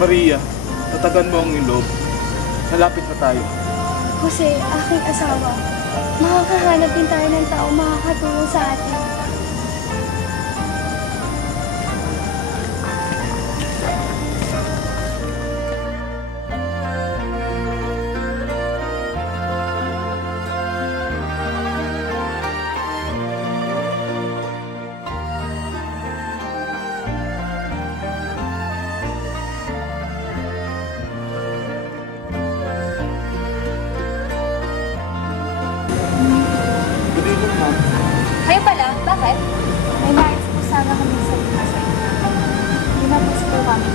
Maria, tatagan mo ang iyong loob. Malapit na tayo. Jose, aking asawa, makakahanap din tayo ng tao makakatulong sa atin. Good evening, ma'am. Kayo pala? Bakit? May nais po sana kami sa inyo. Pinapos po kami.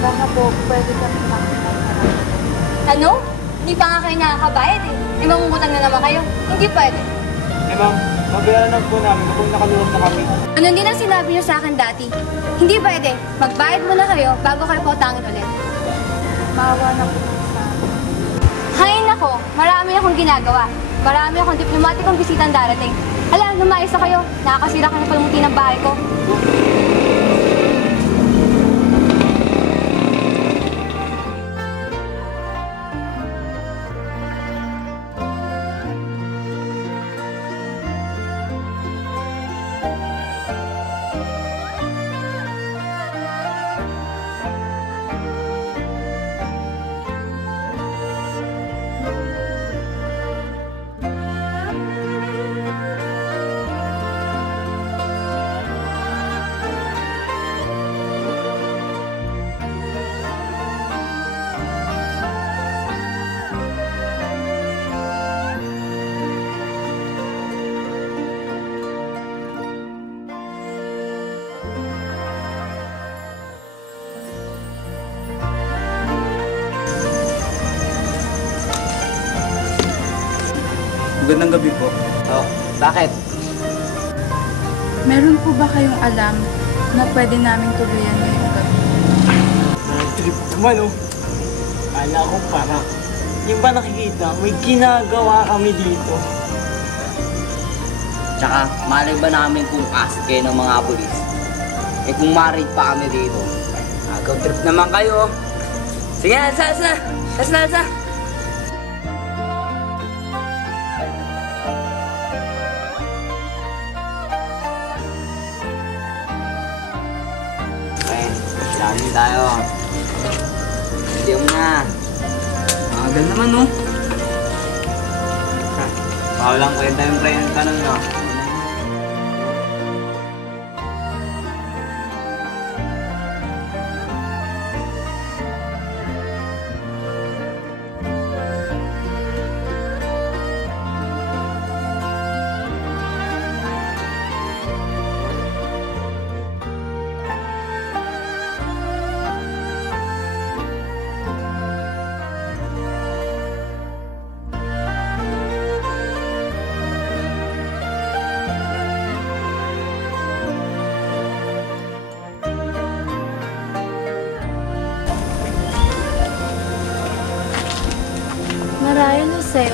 Baka po pwede kami makita. Ano? Hindi pa nga kayo nakakabayad eh. May mangungutang na naman kayo. Hindi pwede. Eh ma'am, mabayaran na po namin kapag nakaluwag na kami. Ano din ang sinabi niyo sa akin dati? Hindi pwede. Magbayad muna kayo bago kayo pautangin ulit. Maawa na po sa amin. Hay nako, marami akong ginagawa. Marami akong diplomatikong bisitang darating. Hala, lumayas na kayo. Nakakasira ka na palamuti ng bahay ko. Magandang gabi po. Oh, bakit? Meron po ba kayong alam na pwede naming tuluyan ngayong gabi? Trip naman oh. Kala ko para. Yung ba nakikita, may ginagawa kami dito. Tsaka, malay ba namin kung ask kayo ng mga pulis? Eh kung married pa kami dito, agaw trip naman kayo. Sige, alsa, alsa! Alsa, alsa! Okay, lalim tayo. Hindi mo na. Magal naman, no? Walang kwenta yung pre ng tanong, no? Marahil, Jose,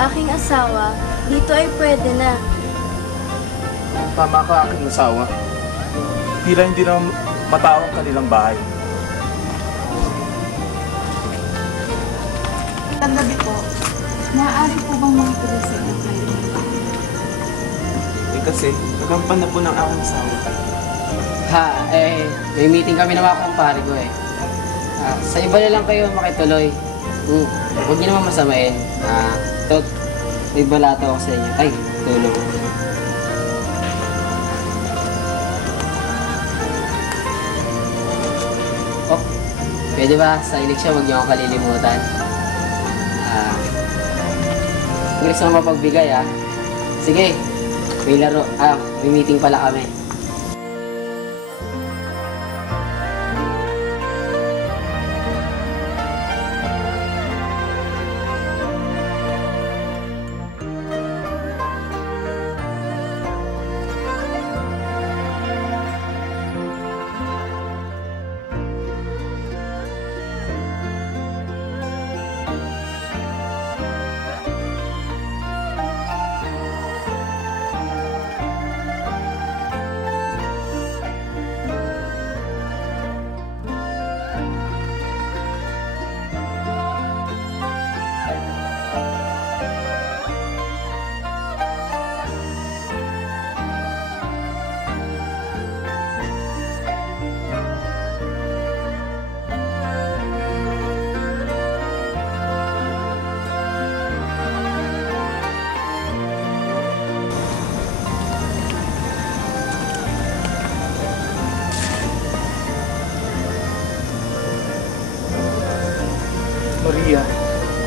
aking asawa, dito ay pwede na. Tama ka, aking asawa. Tila hindi na matao ang kanilang bahay. Tanggap po, maaari po bang mga tulisin ang kayo? Eh kasi, nagampan na po ng aking asawa. Ha, may meeting kami ng mga kumpare ko eh. Sa iba na lang kayo makituloy. Huwag niyo naman masamain. Tot, may balata ako sa inyo. Ay, tulog. Oh, pwede ba? Sa eleksyon, huwag niyo akong kalilimutan. Gusto mo mapagbigay Sige, may laro. May meeting pala kami.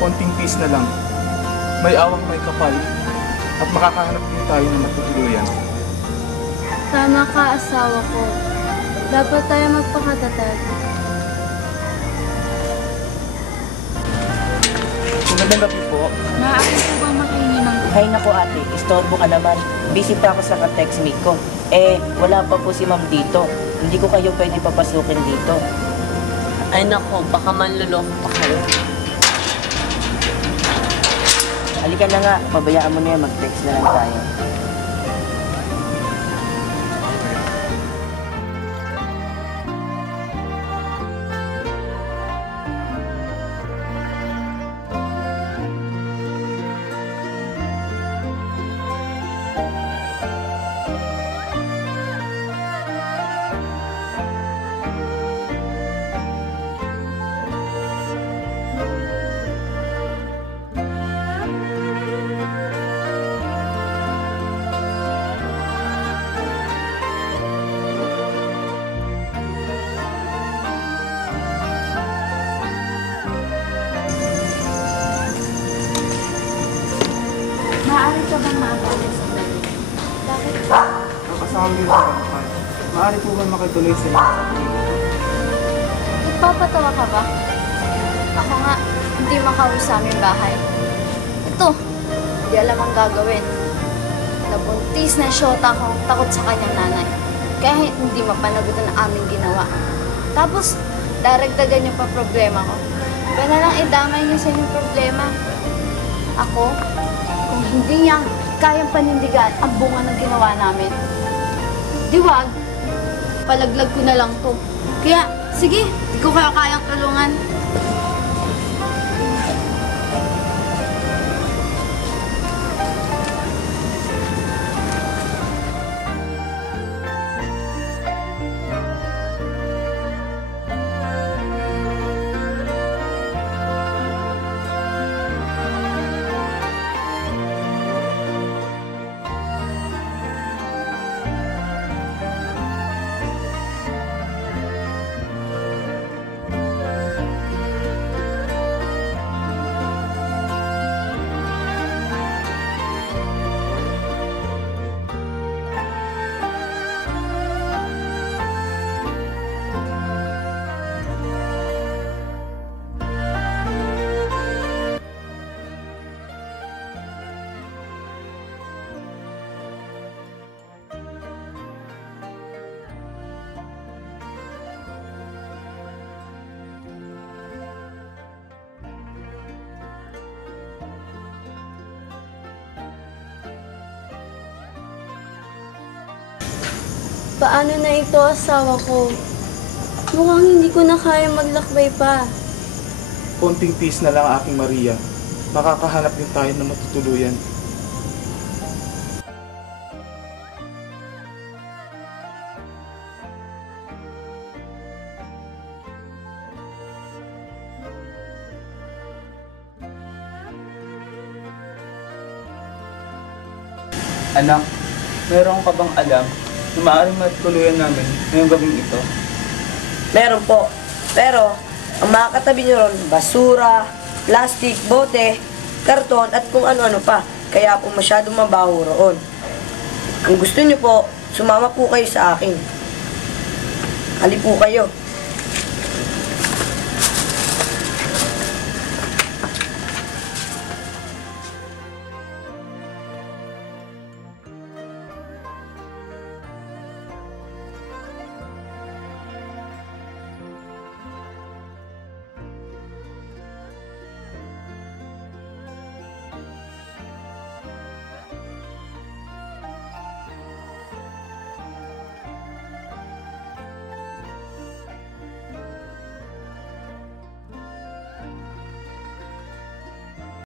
konting peace na lang. May awang may kapal at makakahanap din tayo ng matutuluyan. Tama ka, asawa ko. Dapat tayo magpakatatag. Magandang gabi po. Maaari po bang makahingi ng Hay nako ate, istorbo ka naman. Busy pa ako sa ka-text meet ko. Wala pa po si ma'am dito. Hindi ko kayo pwede papasukin dito. Ay nako, baka manluloko pa kayo. Halika na nga, pabayaan mo na yan, mag-text na lang tayo. maaari ka bang maabala sa dali? Bakit? Nakasama din sa kapal. Maaari po ba makituloy sa inyo? Nagpapatawa ka ba? Ako nga, hindi makauwi sa aming bahay. Ito, hindi alam ang gagawin. Nabuntis na yung syota ko, takot sa kanyang nanay. Kaya hindi mapanagutan ang aming ginawa. Tapos, daragdagan niyo pa problema ko. Kaya na lang idamay niyo sa inyong problema. Ako, kung hindi niya kayang panindigan ang bunga ng ginawa namin, diwag, palaglag ko na lang to. Kaya, sige, di ko kayo kayang tulungan. Paano na ito, asawa ko? Mukhang hindi ko na kaya maglakbay pa. Konting peace na lang aking Maria. Makakahanap din tayo ng matutuluyan. Anak, meron ka bang alam na maaaring matuluyan namin ngayong gabing ito? Meron po. Pero, ang mga katabi nyo ron, basura, plastic, bote, karton, at kung ano-ano pa. Kaya po masyadong mabaho roon. Kung gusto nyo po, sumama po kayo sa akin. Hali po kayo.